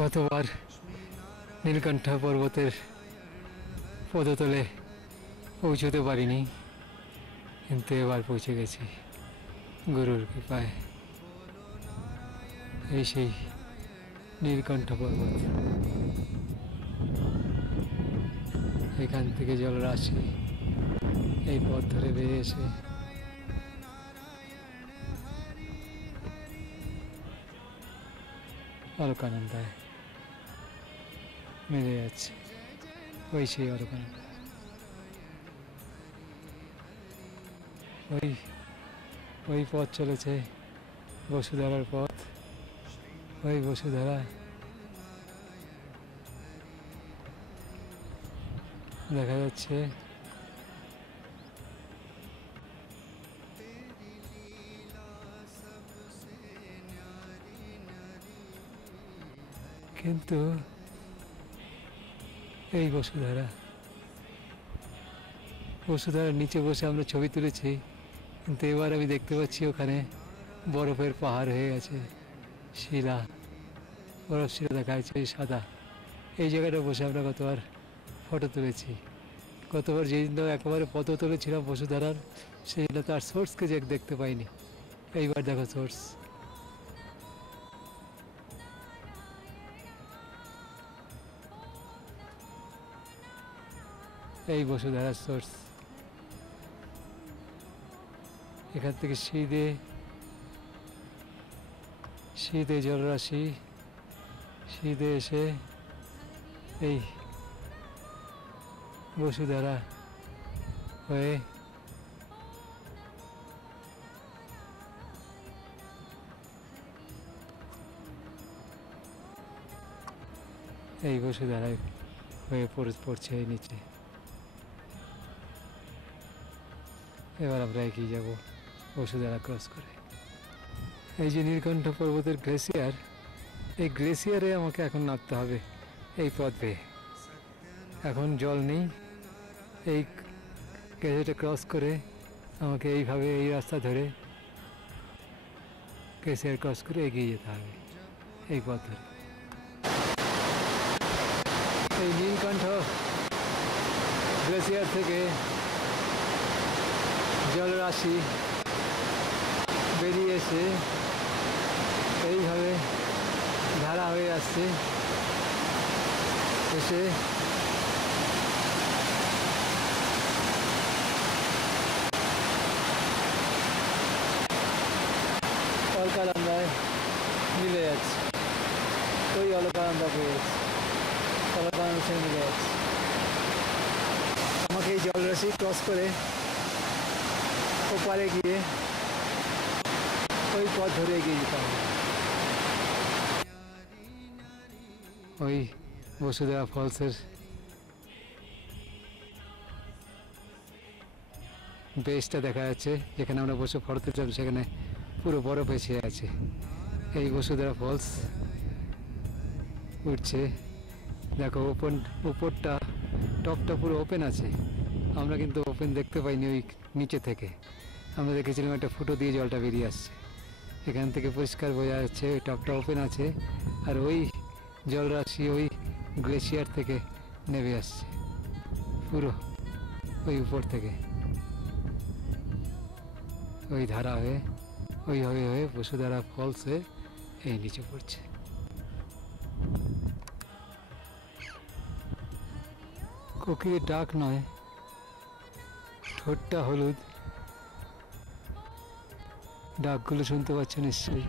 কতবার নীলকণ্ঠ পর্বতের পদতলে পৌঁছতে পারিনি, কিন্তু এবার পৌঁছে গেছি গুরুর কৃপায়। এই সেই নীলকণ্ঠ পর্বত। এখান থেকে জলরাশি এই পথ ধরে বেরিয়ে এসে অলকানন্দায় মিলে যাচ্ছে। ওই সেই অলকানন্দা, ওই পথ চলেছে বসুধারার পথ। ওই বসুধারা দেখা যাচ্ছে। কিন্তু এই বসুধারার নিচে বসে আমরা ছবি তুলেছি, কিন্তু এবার আমি দেখতে পাচ্ছি ওখানে বরফের পাহাড় হয়ে গেছে, শিলা, বরফ শিলা দেখা যাচ্ছে সাদা। এই জায়গাটা বসে আমরা কতবার ফটো তুলেছি। গতবার যেদিন একেবারে পদ তুলেছিলাম বসুধারার, সেদিন তার সোর্সকে যে দেখতে পাইনি। এইবার দেখো সোর্স। এই বসুধারার সোর্স। এখান থেকে শীতে জলরাশি শীতে এসে এই বসুধারা হয়ে এই বসুধারায় হয়ে পড়ছে নিচে। এবার আমরা এগিয়ে যাব বসুধারা ক্রস করে। এই যে নীলকণ্ঠ পর্বতের গ্লেসিয়ার, এই গ্লেসিয়ারে আমাকে এখন নামতে হবে এই পথ বেয়ে। এখন জল নেই, এই গ্লেসিয়ারটা ক্রস করে আমাকে এইভাবে এই রাস্তা ধরে গ্লেসিয়ার ক্রস করে এগিয়ে যেতে হবে এই পথ ধরে। এই নীলকণ্ঠ গ্লেসিয়ার থেকে জলরাশি বেরিয়ে এসে এইভাবে ধারা হয়ে আসছে, এসে অলকানন্দায় মিলে যাচ্ছে। ওই অলকানন্দা পেয়ে যাচ্ছে, অলকানন্দার সঙ্গে মিলে যাচ্ছে। আমাকে এই জলরাশি ক্রস করে ওপারে গিয়ে ওই পথ ধরে এগিয়ে যেতে হবে। ওই বসুধারা ফলসের বেসটা দেখা যাচ্ছে, যেখানে আমরা বসে ফটো তুলছিলাম সেখানে পুরো বরফ এসে আছে। এই বসুধারা ফলস উঠছে, দেখো উপরটা টপটা পুরো ওপেন আছে। আমরা কিন্তু ওপেন দেখতে পাইনি ওই নিচে থেকে। আমরা দেখেছিলাম একটা ফুটো দিয়ে জলটা বেরিয়ে আসছে, এখান থেকে পরিষ্কার বোঝা যাচ্ছে ওই টপটা ওপেন আছে। আর ওই জলরাশি ওই গ্লেসিয়ার থেকে নেমে আসছে পুরো ওই উপর থেকে, ওই ধারা হয়ে ওইভাবে হয়ে বসুধারা ফলস হয়ে এই নিচে পড়ছে। কোকিলের ডাক নয়, ঠোঁটটা হলুদ, ডাকগুলো শুনতে পাচ্ছ নিশ্চয়ই।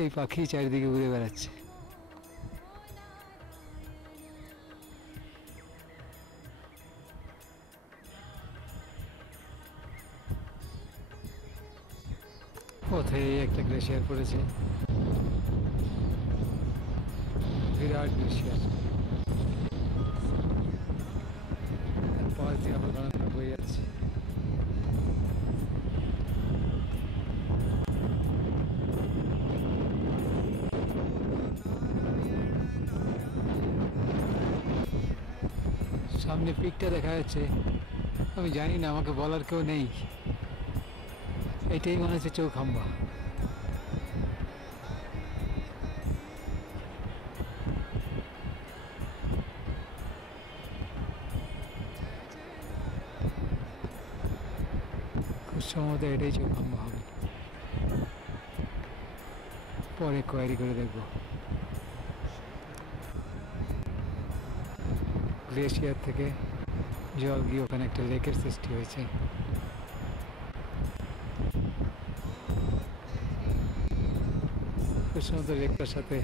এই পাখি চারিদিকে উড়ে বেড়াচ্ছে। পথে একটা গ্লেসিয়ার পড়েছে, বিরাট গ্লেসিয়ার। পাশ দিয়ে আমরা বারান্দা বয়ে যাচ্ছি। সামনে পিকটা দেখা যাচ্ছে, আমি জানি না, আমাকে বলার কেউ নেই। এটাই মনে হচ্ছে চৌখাম্বা। সম্ভবত এটাই চৌখাম্বা হবে, পরে কোয়ারি করে দেখবো। গ্লেশিয়ার থেকে জল গিয়ে ওখানে একটা লেকের সৃষ্টি হয়েছে। খুব সম্ভবত লেকটার সাথে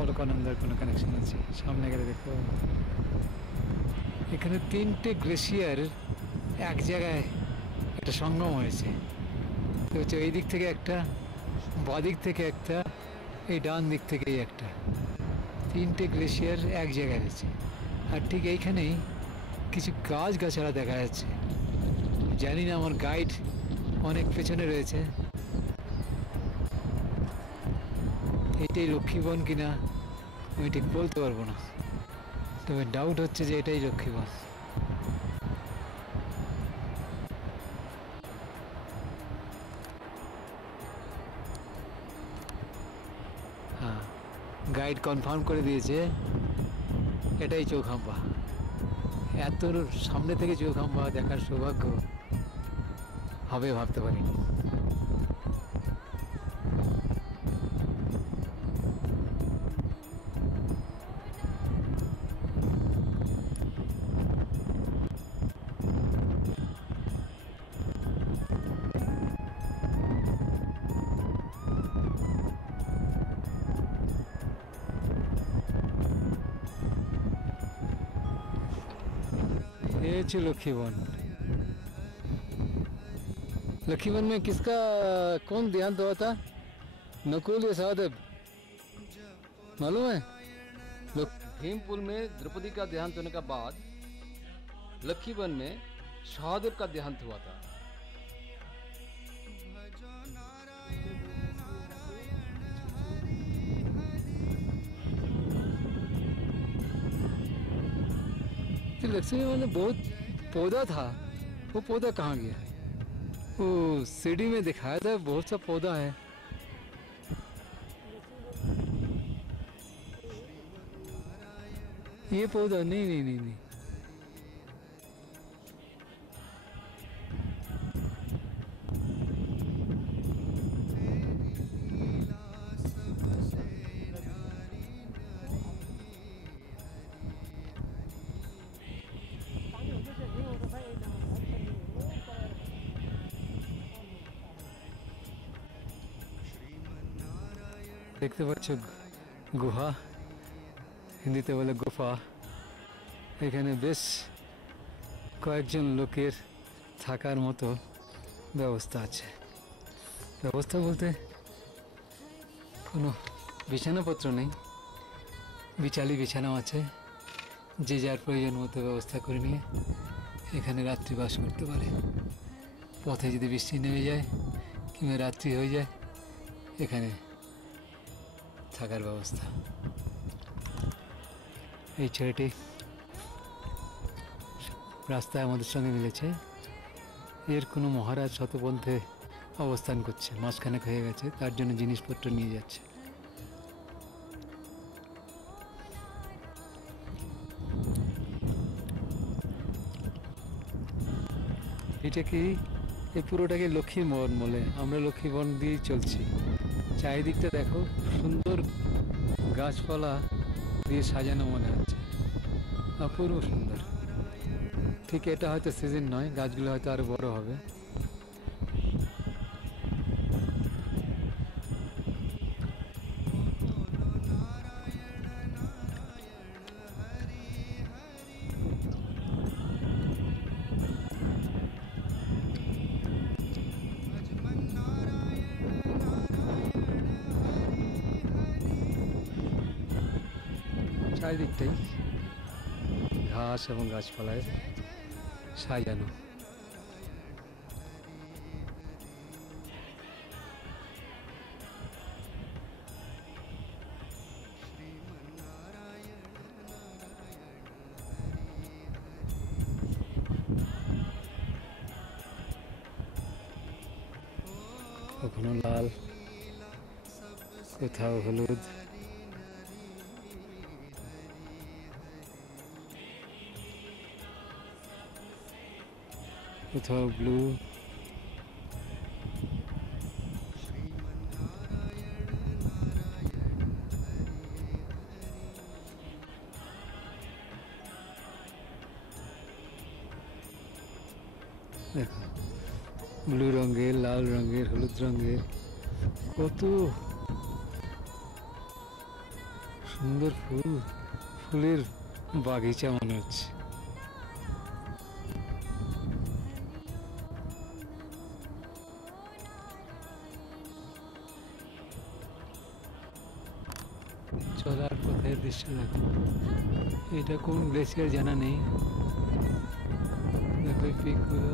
অলকানন্দার কোনো কানেকশন আছে, সামনে গেলে দেখতে পাবো। এখানে তিনটে গ্লেশিয়ার এক জায়গায় একটা সঙ্গম হয়েছে। তো হচ্ছে এই দিক থেকে একটা, বাদিক থেকে একটা, এই ডান দিক থেকেই একটা, তিনটে গ্লেশিয়ার এক জায়গায় রয়েছে। আর ঠিক এইখানেই কিছু গাছগাছাড়া দেখা যাচ্ছে। জানি না, আমার গাইড অনেক পেছনে রয়েছে, এটাই লক্ষ্মীবন কিনা আমি ঠিক বলতে পারবো না, তবে ডাউট হচ্ছে যে এটাই লক্ষ্মীবন। হ্যাঁ, গাইড কনফার্ম করে দিয়েছে এটাই চৌখাম্বা। এত সামনে থেকে চৌখাম্বা দেখার সৌভাগ্য হবে ভাবতে পারিনি। ये है लक्ष्मीवन। लक्ष्मीवन में किसका कौन देहांत हुआ था? नकुल या सहदेव, मालूम है? भीमपुर में द्रौपदी का देहांत होने के बाद लक्ष्मीवन में सहदेव का देहांत हुआ था। लक्ष्मीवन में बहुत पौधा था, वो पौधा कहाँ गया? वो सीढ़ी में दिखाया था बहुत सा पौधा है। ये पौधा नहीं नहीं नहीं नहीं, দেখতে পাচ্ছ গুহা, হিন্দিতে বলে গুফা। এখানে বেশ কয়েকজন লোকের থাকার মতো ব্যবস্থা আছে। ব্যবস্থা বলতে কোনো বিছানাপত্র নেই, বিচালি বিছানাও আছে, যে যার প্রয়োজন মতো ব্যবস্থা করে নিয়ে এখানে রাত্রিবাস করতে পারে। পথে যদি বৃষ্টি নেমে যায় কিংবা রাত্রি হয়ে যায়, এখানে থাকার ব্যবস্থা। এই ছেলেটি রাস্তায় আমাদের সঙ্গে মিলেছে, এর কোনো মহারাজ শতপন্থে অবস্থান করছে, মাসখানেক হয়ে গেছে, তার জন্য জিনিসপত্র নিয়ে যাচ্ছে। এটা কি, এই পুরোটাকে লক্ষ্মীবন বলে, আমরা লক্ষ্মীবন দিয়েই চলছি। চারিদিকটা দেখো, সুন্দর গাছপালা দিয়ে সাজানো মনে হচ্ছে, অপূর্ব সুন্দর। ঠিক এটা হয়তো সিজন নয়, গাছগুলো হয়তো আরো বড় হবে। চারিদিকটাই ঘাস এবং গাছপালায় সাজানো। কখনো লাল, কোথাও হলুদ, কোথাও ব্লু, দেখো ব্লু রঙের, লাল রঙের, হলুদ রঙের, কত সুন্দর ফুল, ফুলের বাগিচা মনে হচ্ছে। চলার পথের দৃশ্য দেখো, এটা কোন গ্লেসিয়ার জানা নেই। দেখো এই পিকগুলো,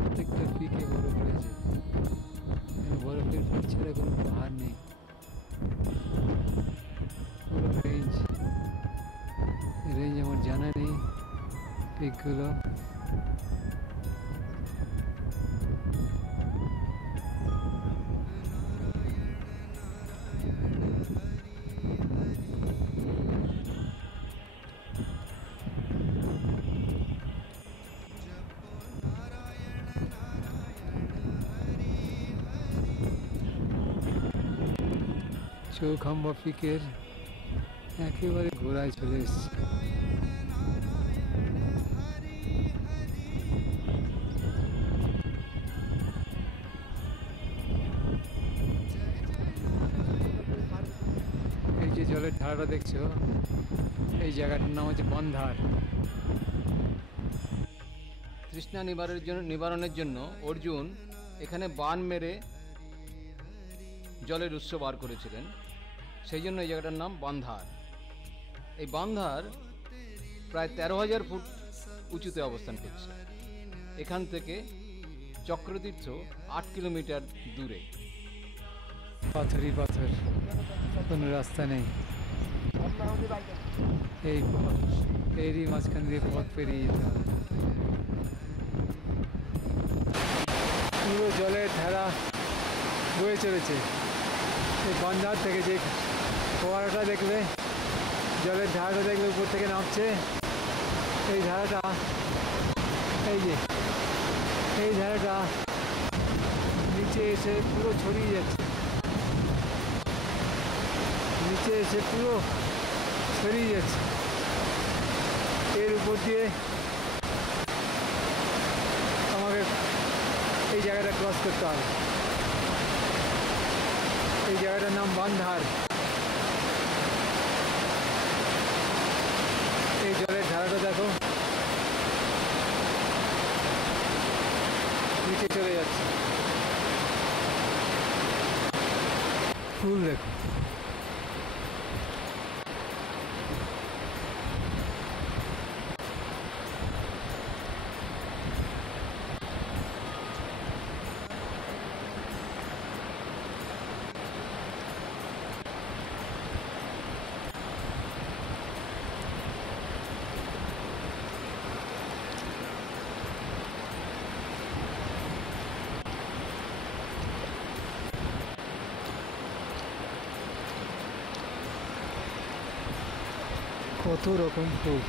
প্রত্যেকটা পিকে বরফ রয়েছে, বরফের পিক ছাড়া কোনো পাহাড় নেই। পুরো রেঞ্জ আমার জানা নেই পিকগুলো। চৌখাম্বা পিকের একেবারে গোড়ায় চলে এসেছে। এই যে জলের ধারাটা দেখছো, এই জায়গাটার নাম হচ্ছে বন্ধার। তৃষ্ণা নিবারণের জন্য অর্জুন এখানে বান মেরে জলের উৎস বার করেছিলেন, সেই জন্য এই জায়গাটার নাম বান্ধার। এই বান্ধার প্রায় 13,000 ফুট উঁচুতে অবস্থান করছে। এখান থেকে চক্রতীর্থ 8 কিলোমিটার দূরে। পাথরই পাথর, কোনো রাস্তা নেই। এই এরই মাঝখান দিয়ে পথ পেরিয়ে যেতে হবে। পুরো জলের ধারা বয়ে চলেছে। এই বন্ধার থেকে যে ফোয়ারাটা দেখলে, জলের ধারাটা দেখলে উপর থেকে নামছে, এই ধারাটা, এই যে এই ধারাটা নিচে এসে পুরো ছড়িয়ে যাচ্ছে, নিচে এসে পুরো ছড়িয়ে যাচ্ছে। এর উপর দিয়ে আমাকে এই জায়গাটা ক্রস করতে হবে। এই জায়গাটার নাম বান্ধার। এই জলের ধারাটা দেখো, নিচে চলে যাচ্ছে। ফুল দেখো, কত রকম ফুল।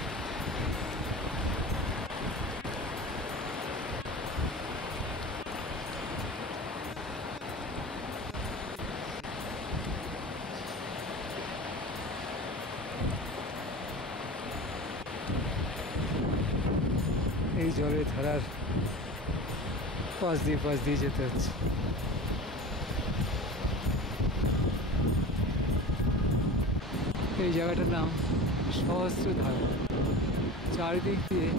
এই জলের ধারার পাশ দিয়ে যেতে হচ্ছে। এই জায়গাটার নাম সহস্রধারা। চারিদিক দিয়ে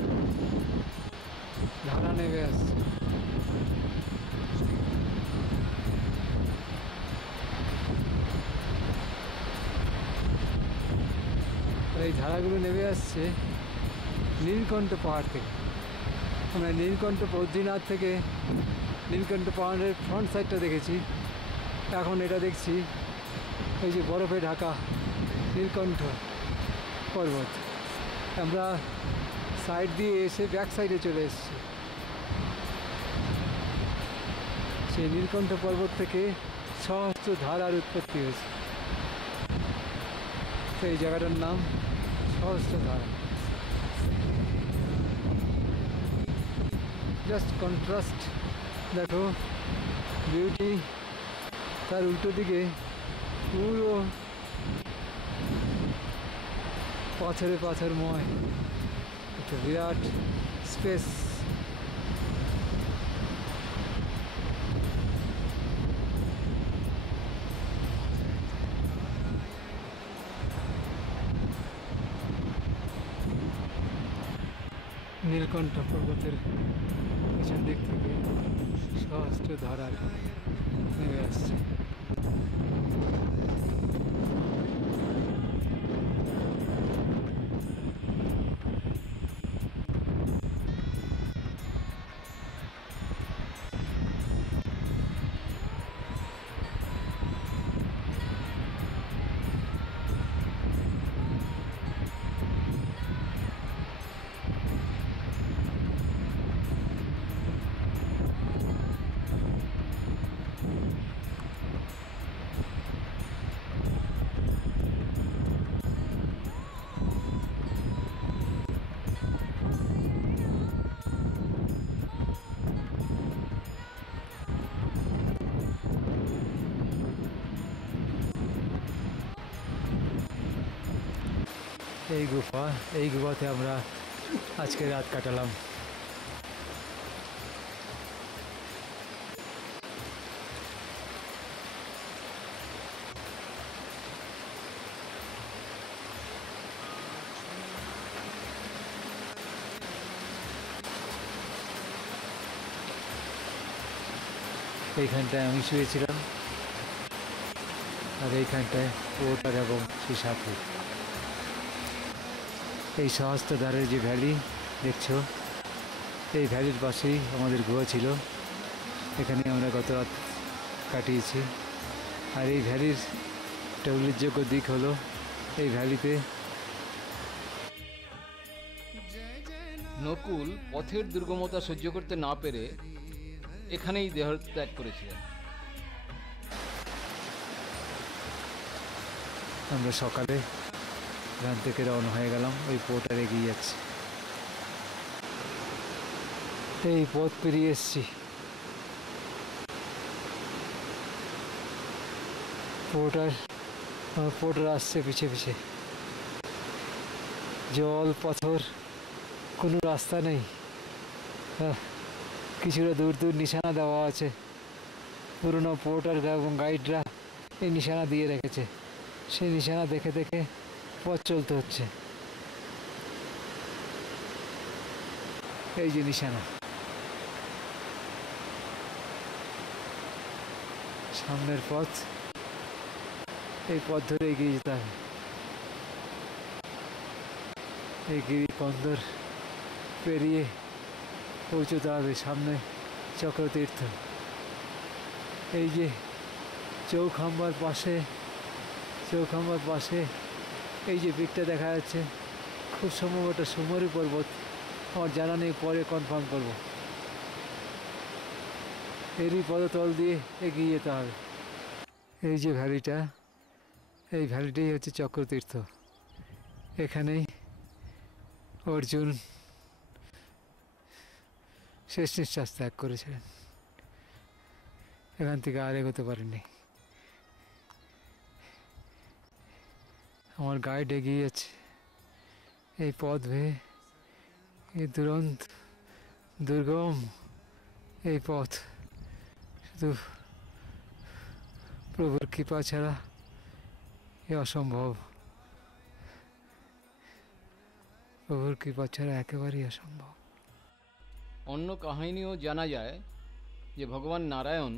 ধারা নেমে আসছে। এই ধারাগুলো নেমে আসছে নীলকণ্ঠ পাহাড় থেকে। আমরা নীলকণ্ঠ বদ্রীনাথ থেকে নীলকণ্ঠ পাহাড়ের ফ্রন্ট সাইডটা দেখেছি, এখন এটা দেখছি এই যে বরফে ঢাকা নীলকণ্ঠ পর্বত। আমরা সাইড দিয়ে এসে ব্যাক সাইডে চলে এসেছি। সেই নীলকণ্ঠ পর্বত থেকে সহস্র ধারার উৎপত্তি হয়েছে। তো এই জায়গাটার নাম সহস্র ধারা। জাস্ট কন্ট্রাস্ট দেখো, বিউটি। তার উল্টো দিকে পুরো পাথরে পাথরময় একটা বিরাট স্পেস। নীলকণ্ঠ পর্বতের পিছন দিক থেকে সহস্র ধারার নেমে আসছে। এই গুফাতে আমরা আজকে রাত কাটালাম। এইখানটায় আমি শুয়েছিলাম, আর এইখানটায় ওটার এবং সেই সাথে এই সহস্রধারের যে ভ্যালি দেখছো, এই ভ্যালির পাশেই আমাদের গুহা ছিল। এখানে আমরা গত রাত কাটিয়েছি। আর এই ভ্যালির একটা উল্লেখযোগ্য দিক হলো এই ভ্যালিতে নকুল পথের দুর্গমতা সহ্য করতে না পেরে এখানেই দেহত্যাগ করেছিলেন। আমরা সকালে এখান থেকে রওনা হয়ে গেলাম, ওই পথ আর এগিয়ে যাচ্ছি। এই পথ পেরিয়ে এসছি, পোর্টার আসছে পিছে পিছে। জল পাথর, কোনো রাস্তা নেই। কিছুটা দূর দূর নিশানা দেওয়া আছে। পুরনো পোর্টার এবং গাইডরা এই নিশানা দিয়ে রেখেছে, সেই নিশানা দেখে দেখে পথ চলতে হচ্ছে। এই যে নিশানা, সামনের পথ, এই পথ ধরে এগিয়ে যেতে হবে। এই গিরিকন্দর পেরিয়ে পৌঁছতে হবে সামনে চক্রতীর্থ। এই যে চৌখাম্বার পাশে এই যে পিকটা দেখা যাচ্ছে, খুব সম্ভবত সুমরি পর্বত। আমার জানা নেই, পরে কনফার্ম করব। এরই পদতল দিয়ে এগিয়ে যেতে হবে। এই যে ভ্যালিটা, এই ভ্যালিটাই হচ্ছে চক্রতীর্থ। এখানেই অর্জুন শেষ নিঃশ্বাস ত্যাগ করেছিলেন। এখান থেকে আর এগোতে পারেননি। আমার গাইড এগিয়ে যাচ্ছে এই পথ বেয়ে, এই দুর্গম এই পথ। শুধু প্রভুর কৃপা ছাড়া এ অসম্ভব। প্রভুর কৃপা ছাড়া একেবারেই অসম্ভব। অন্য কাহিনীও জানা যায় যে ভগবান নারায়ণ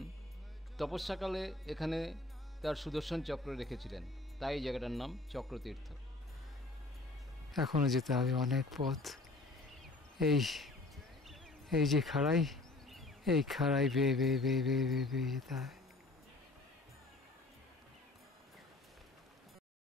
তপস্যাকালে এখানে তার সুদর্শন চক্র রেখেছিলেন, তাই এই জায়গাটার নাম চক্রতীর্থ। এখনো যেতে হবে অনেক পথ। এই যে খাড়াই, এই খাড়াই বেয়ে যেতে হবে।